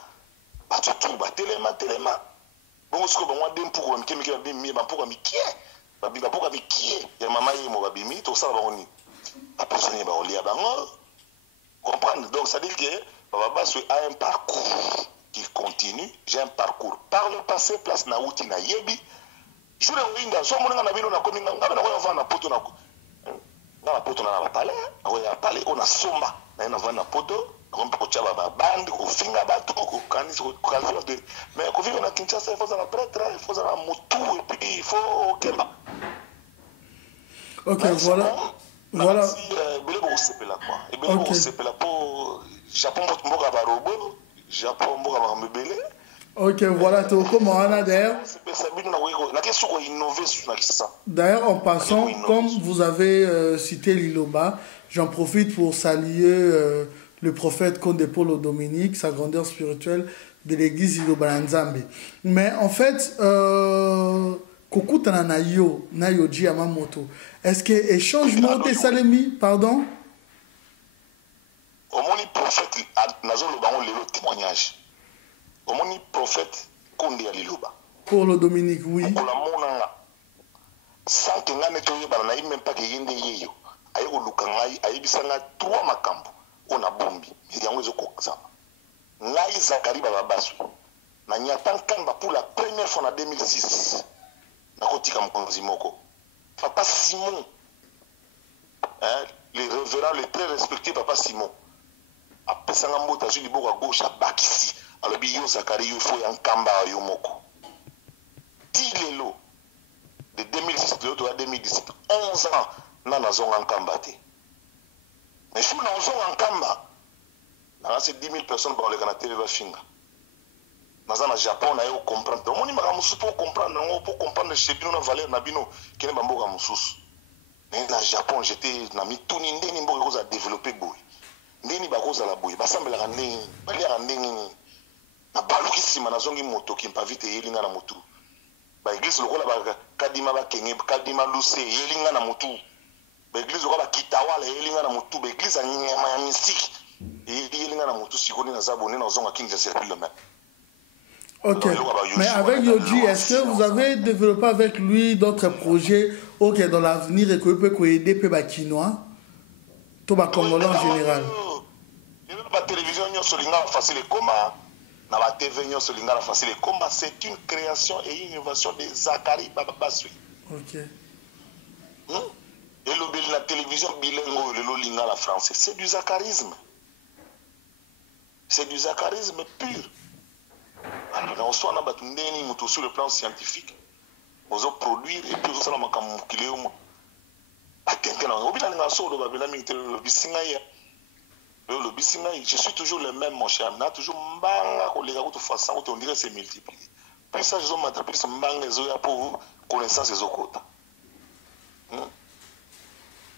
batutu ba telema bongo siko ba ngwa dempuko ba mikemike ba bimi ba mpuko mikie ba bimba mpuko mikie ya mama yemo ba bimi to sala bangoni apesoni ba olia bango comprendre donc ça dit que Baba Basso a un parcours qui continue. J'ai un parcours. Par le passé, place Naouti na Yebi. Je vais vous dire, je vais vous dire, na palais, on a soma, na vana poto, on peut chaba ba band, ko finga ba to ko kanis ko kalfo de. Mais ko vivre na Kinshasa, il faut ça prêtre, il faut ça motu et puis il faut kema. Ok, voilà. Voilà. Bele bo sepela quoi. Et bele bo sepela pour Japon mboka ba robot, Japon mboka ba mbele. Ok, voilà, tu comment on a d'ailleurs. D'ailleurs, en passant, comme vous avez cité Liloba, j'en profite pour saluer le prophète Conde Paulo Dominique, sa grandeur spirituelle de l'église Liloba Nzambe. Mais en fait, Kokutana Nayo, Nayoji Yamamoto, est-ce que échangement de Salemi, pardon? Au moins, le prophète, Nazon le témoignage. Au moins, prophète Konde Aliloba. Pour le Dominique, oui. Pour la monanga. Sans que n'en ait pas, même pas que yende yeyo. Aïe au lukangai, aïe bisanga 3 makambo. On a bombi. Il y a un réseau comme Ngai Zakari Bababasu. Na nyatan kamba pour la première fois en 2006. Na kotika mkonzimoko. Papa Simon. Le révérend, le très respecté Papa Simon. Après ça, on a vu à gauche à Bakissi. Alors, Biyo Zakari, il faut un kamba à Yomoko. Dilelo, de 2006 à 2017, 11 ans, nous avons un kamba. Mais si nous avons un kamba, nous avons 10 000 personnes pour les Canadiens de la Finga. Nous avons un Japon, nous avons comprendre. Donc, nous avons comprendre chez nous, la valeur, qui n'est pas bon. Mais dans le Japon, j'étais dans le tout, nous avons développé. Ndeni bakoza la boye basambela ndeni balia ndeni na balukisima na zongi moto kimpa vite yelinga na mutu ba église lokola ba kadima ba kenge kadima luse yelinga na mutu ba église lokola kitawala yelinga na mutu ba église nyama ya mystique yelinga na mutu sikoni na zabone na zonga kinja circle le même. Ok, mais avec Yoji, est-ce que vous avez développé avec lui d'autres projets dans l'avenir et que vous pouvez aider les Bakinois, tous les Congolais en général? La télévision facile combat, la TV facile combat, c'est une création et une innovation de Zakari Bababasui. Ok. Et la télévision bilingue, le linga la français, c'est du zakarisme. C'est du zakarisme pur. Alors, on soit sur le plan scientifique, on va produire et puis on je suis toujours le même, mon cher. Toujours on dirait c'est multiplié. Puis ça, je m'attrape pour connaissance des autres.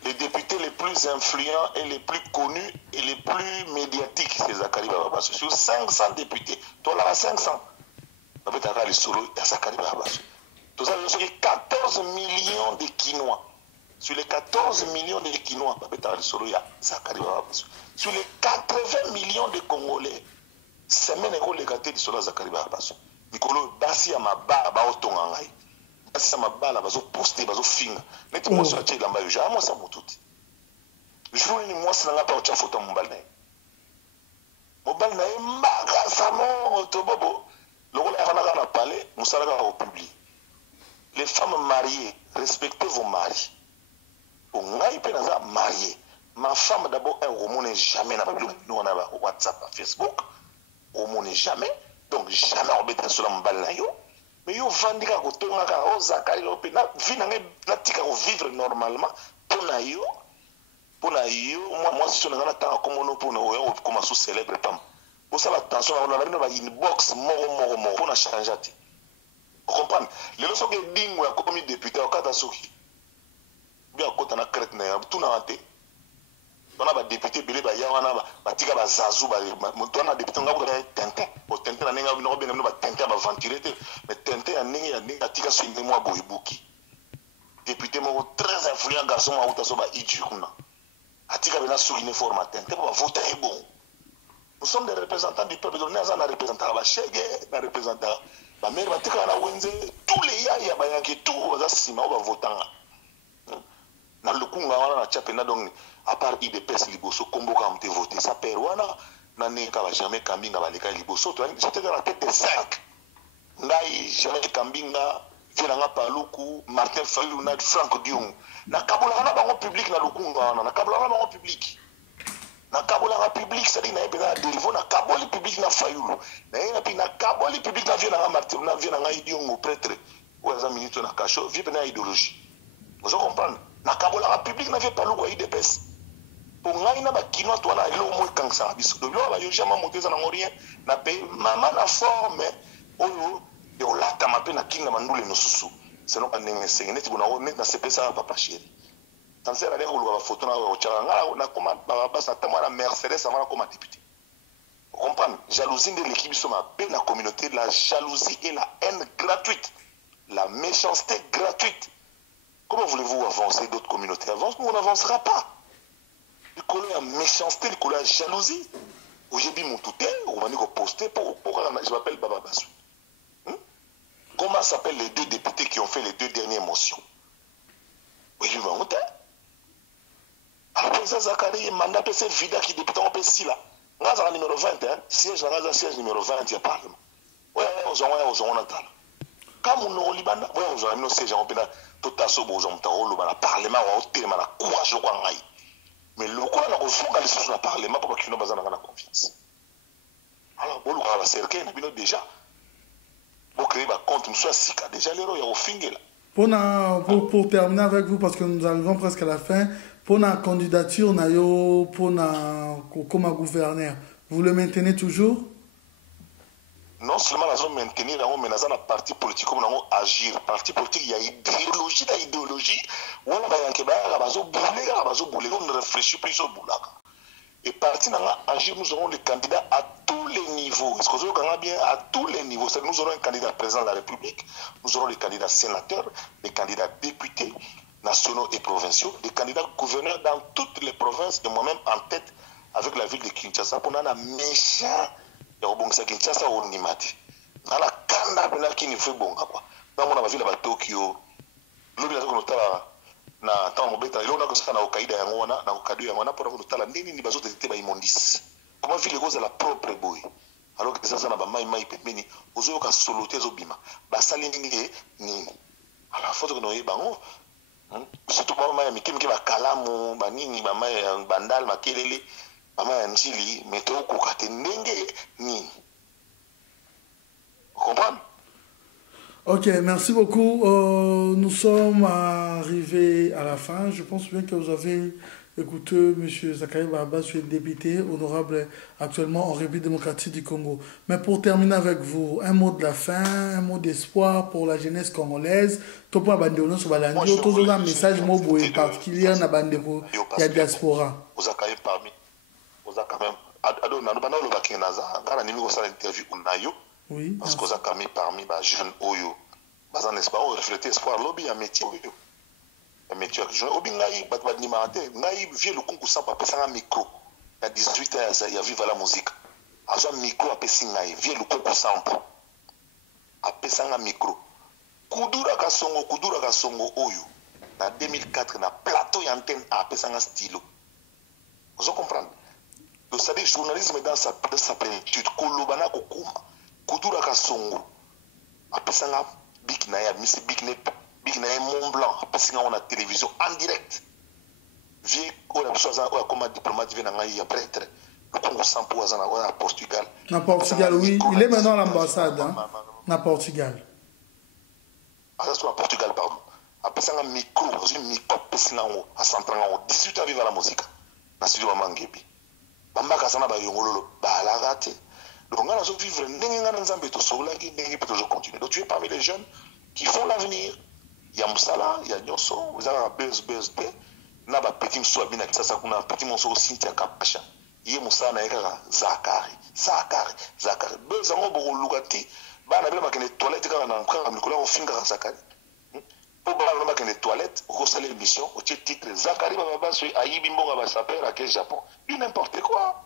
Les députés les plus influents et les plus connus et les plus médiatiques, c'est Zakari Bababasu. Sur 500 députés, toi là, 500. Il y a Zakari Bababasu. Tout ça, il y a 14 millions de Quinois. Sur les 14 millions de Quinois, il y a Zakari Bababasu. Sur les 80 millions de Congolais, c'est même les gâtés de Sola Zakari Bababasu. Nicolo, Bassi à ma barbe, Otongangai. Bassi à ma barbe, Bazo posté, Bazo finga. Mais tu m'as sorti de la maille, j'ai moi ça m'a tout. Je veux une moi, c'est la peur de la photo, mon balné. Mon balné, Maga, Samon, Tobobo. Le rôle est à parler, nous sommes au public. Les femmes mariées, respectez vos maris. On a eu marié. Ma femme d'abord, on n'est jamais, nous on a WhatsApp, Facebook, on n'est jamais, donc jamais on met sur la balle. Mais yo vandi ka kotonga ka Zakari Lopena, vivre normalement pour na yo, moi si on a tant comme on pour comme sous célèbre pam. Pour ça attention, on a une inbox moro pour na changer. Vous comprenez? Les leçons que dingue comme député au Katasuki. Bien côté na crête na tout na raté. On a des députés belé ba ya wana ba tika ba zazu ba on a député ngabo na tente o tente na ninga no be na tente ba ventilateur mais tente ya ninga tika so ndi mo boyibuki député mo très influent garçon ma uta so ba ijikuna atika be na so uniforme tente ba voter est bon. Nous sommes des représentants du peuple, nous sommes des représentants ba chege na représentants ba mère ba tika na wenze tous les ya ba yanki tout ba sima ba votanga na lukunga wana na chapena donc à part IDPS liboso kombo ka mte voter ça perwana Nani ka jamais kambinga baleka liboso. J'étais dans la tête des 5. Ngai jamais kambinga Viranga Paluku, Martin Fayou, na Franck Dion. Na kabola na bango public na lukunga na kabola na bango public. Na kabola public c'est-à-dire na epena dérivo na kaboli public na Fayou. Na ina pi na kaboli public na Viranga Martin na Viranga Dion prêtre. Ou za minute na cacho, vie pena idéologie. Vous comprenez? Na kabola public na vie Paluku IDPS. Pour ngai na bakino to na elo mo kansa biso. Do lo ba yo jamais monter za na ngorien na pe mama na forme oyo de olata mape na kinga mandule no susu. Sinon pas nenge sengene ti bona net na CPSA papa chéri. Tant c'est aller ko photo na o changa na koma ba basa ta mwana Mercedes amana comme député. Vous comprenez? Jalousie de l'équipe sur ma paix la communauté, la jalousie et la haine gratuite, la méchanceté gratuite. Comment voulez-vous avancer d'autres communautés avancent? Nous on n'avancera pas. Le colère la méchanceté, le colère la jalousie. Aujourd'hui mon tout est, on va nous poster pour je m'appelle Baba Bassou. Comment s'appellent les 2 députés qui ont fait les 2 dernières motions? Oui, je vais monter. Alors, ça, Zachary, mandat PC Vida qui député en PC là. On a numéro 20, hein. Siège numéro 20 du Parlement. Ouais, on a tal. Quand on a Liban, ouais, on a mis siège en pénal. Tout à ce beau, on a le Parlement, on a tellement la courage, mais le coup, on a reçu le Parlement pour qu'il n'y ait pas de confiance. Alors, on a cercle, on a déjà. Pour créer un compte, nous sommes déjà les rois, il y a au finger. Pour terminer avec vous, parce que nous arrivons presque à la fin, pour la candidature, comme gouverneur, vous le maintenez toujours? Non seulement la zone maintenir, mais dans un parti politique, comme on agir. Parti politique, il y a idéologie, on ne réfléchit plus au boulot. Et parti agir, nous aurons les candidats à tous les niveaux. Est-ce que vous avez bien à tous les niveaux? Nous aurons un candidat président de la République, nous aurons les candidats sénateurs, les candidats députés nationaux et provinciaux, les candidats gouverneurs dans toutes les provinces et moi-même en tête avec la ville de Kinshasa pour un méchant et Kinshasa au Nimati. Dans la Kanda, qui ne fait bon quoi. Dans mon ville à Tokyo, l'objet na tant mobeta ilo na kosa na okaida ya ngona na okadu ya ngona pour kutala nini ni bazote te ba imondis comment vile goza la propre boy alors que ça na ba mai pembeni ozo ka solote zo bima ba sali ngi nini ala photo no yebango surtout ba mai mikimiki ba kalamu ba nini ba mai bandal makelele ba mai njili meto ko katendenge nini comprendre. Ok, merci beaucoup. Nous sommes arrivés à la fin. Je pense bien que vous avez écouté M. Zachary Baba, je suis député honorable actuellement en République démocratique du Congo. Mais pour terminer avec vous, un mot de la fin, un mot d'espoir pour la jeunesse congolaise. Tout le monde sur Balandi, tout un message particulier à la diaspora. Vous avez parmi, vous avez quand même, oui, parce que vous avez parmi les jeunes Oyo, vous avez reflété espoir, lobby un métier Oyo. Un métier que je obi ngai batbadni mate ngai vie le concours sans papa sans un micro. Il y a 18 ans il y a vive la musique. Azo micro a pesi ngai vie le concours sans a pesi un micro. Kudura ka songo Oyo. Na 2004 na plateau et antenne a pesi un stylo. Vous comprenez? Donc ça dit journalisme dans sa plénitude kolobana kokuma. Kudura Kasongo, après ça, Big Naya, Miss Big Naya Mont Blanc, après ça, on a télévision en direct. Vieux, on a besoin comme diplomate, vient à prêtre. Le Congo sans poison à Portugal. Na Portugal, oui. Il est maintenant à l'ambassade. Na Portugal. Ah, ça, à Portugal, pardon. Après ça, un micro, à 130 ans, 18 ans, vivre à la musique. Na studio Mangebi. Bamba Kasana, Bayongolo, Balagate. Donc, on a vivre, toujours continuer. Donc, tu es parmi les jeunes qui font l'avenir. Il y a Moussala, il y a Nyoso, vous avez un BSB, il y a un petit Moussala, il y a un petit Moussala, Cynthia Kapacha, il y a Moussala, Zakari. Bezango, Boro Lugati, Bana, il y a des toilettes, il y a un finger Zakari. Pour Bana, il y a des toilettes, au cours de l'émission, au titre Zakari, Baba, Aïbimbo, Basaper, à quel Japon. Du n'importe quoi.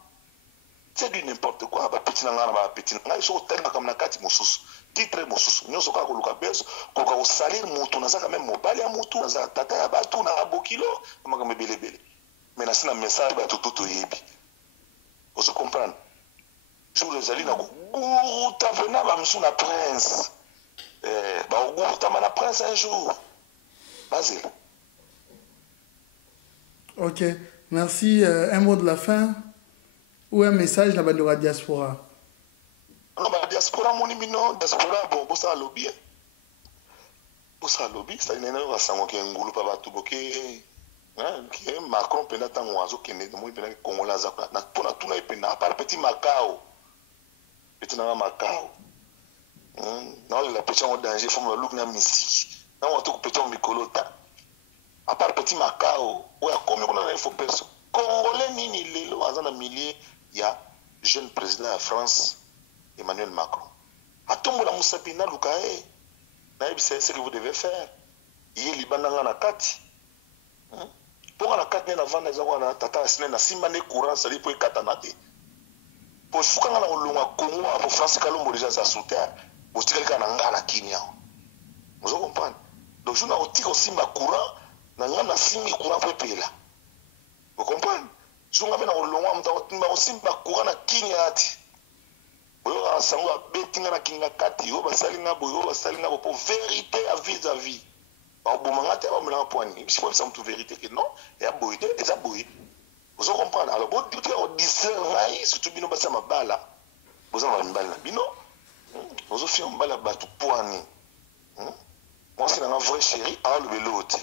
C'est du n'importe quoi. Petit nangana, petit nangana, ils sont tellement comme nakati mosus. Titre mosus. Nous sommes quand on besoin, quand on salir moutou, on a quand même mobile à moutou, on a tata à batou, on a bokilo, on a comme bele bele. Mais là c'est un message à tout yebi. Vous comprenez? jour ezali na koguruta vena bamisu na prince bakogurutama na prince un jour bazela. Ok, merci. Un mot de la fin ou un message là-bas de la diaspora? Non, la diaspora, mon imino, diaspora, bon, bossa lobby. Bossa lobby, ça y est, on va s'en occuper, on va tout bloquer. Macron, pendant tant oiseau qui est moi, pendant Congo, la zaka, na tout na pendant, à part petit Macao, petit na Macao. Non, la petite en danger, faut me look na missi. Non, on tout petit en micolota. À part petit Macao, ouais, comme on a info perso. Congolais nini lelo, à un millier, il y a jeune président de la France. Emmanuel Macron. A tombo la Moussapina Lukae. C'est ce que vous devez faire. Il y a Libananga na kati. Pour la kati na vanda zawana tata sine na simane courant sali pour katanate. Pour fukanga na olonga Congo pour France kalombo déjà ça sauter. Pour tikalika na ngala Kenya. Vous comprenez? Donc je na otiko simba courant na ngana simi courant pour pela. Vous comprenez? Je ngave na olonga mta simba courant na Kenya ati. Oyo sango abetinga na kinga kati yo basalinga boyo basalinga bo pour vérité à vis-à-vis ba bomanga te ba melanga poani si faut ça tout vérité que non et a boyé et ça boyé vous comprenez alors bon tu au discerner surtout bino basa mabala vous en mbala bino vous fi mbala batu poani moi c'est un vrai chéri à le velote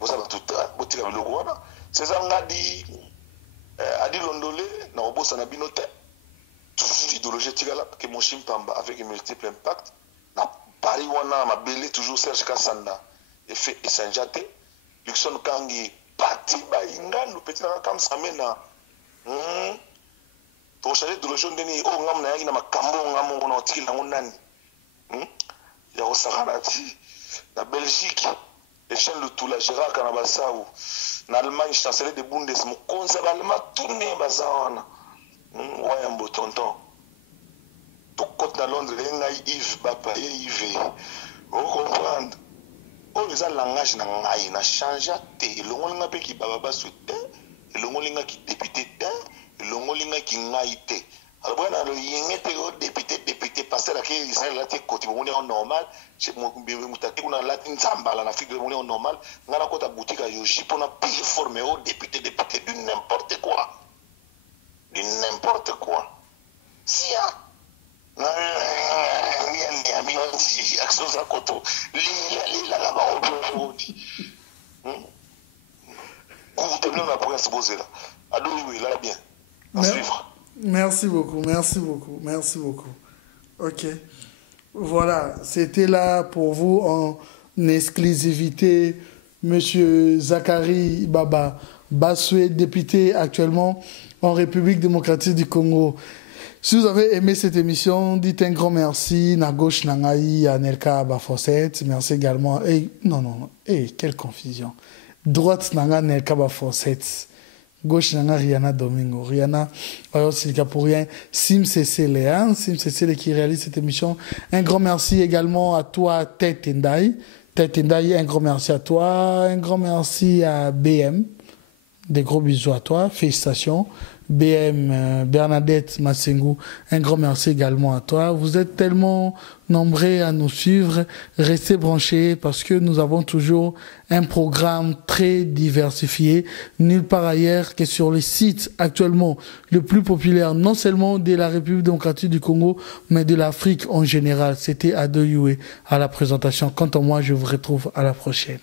vous avez tout botika le wana c'est ça ngadi adi londolé na obosa na bino te. Toujours idéologie tigala que mon chimpamba avec un multiple impact na Paris wana mabele toujours Serge Kassanda et fait Sanjate Luxon Kangi parti ba ingano petit na kam samena to changer idéologie ndeni o ngam na na makambo ngam na tikila ngonani ya osakarati na Belgique échelle de tout la Gérard Kanabasau na Allemagne chancelier de Bundes mo konza balma tourner bazawana. Ouais, un beau tonton. Tout côté dans Londres, il y a Yves, papa, Yves. Vous comprenez? Oh, les langage n'a changé. Et le monde n'a pas qui baba souté. Et le monde qui député. Et le monde qui n'a été. Alors, voilà, le yéngé député, passer la qui Israël a été côté, on est en normal. Chez mon bébé moutaki, on a latin zamba, la fille de on est en normal. On a la côte à boutique à Yoshi pour n'a pas formé au député, du n'importe quoi. De n'importe quoi. Si ya merci beaucoup, merci beaucoup, merci beaucoup. Ok. Voilà, c'était là pour vous en exclusivité, Monsieur Zakari Baba Bassoué, député actuellement en République démocratique du Congo. Si vous avez aimé cette émission, dites un grand merci na gauche nangaï à Nelka Bafosset. Merci également. Non. Quelle confusion. Droite nanga Nelka Bafosset. Gauche nanga Rihanna Domingo. Rihanna, alors c'est le cas pour rien. Sim Cécile, Sim Cécile qui réalise cette émission. Un grand merci également à toi, Tête Tendai. Tête Tendai, un grand merci à toi. Un grand merci à BM. Des gros bisous à toi, félicitations. BM, Bernadette Massengou, un grand merci également à toi. Vous êtes tellement nombreux à nous suivre. Restez branchés parce que nous avons toujours un programme très diversifié. Nulle part ailleurs que sur les sites actuellement le plus populaire, non seulement de la République démocratique du Congo, mais de l'Afrique en général. C'était Adoyoué à la présentation. Quant à moi, je vous retrouve à la prochaine.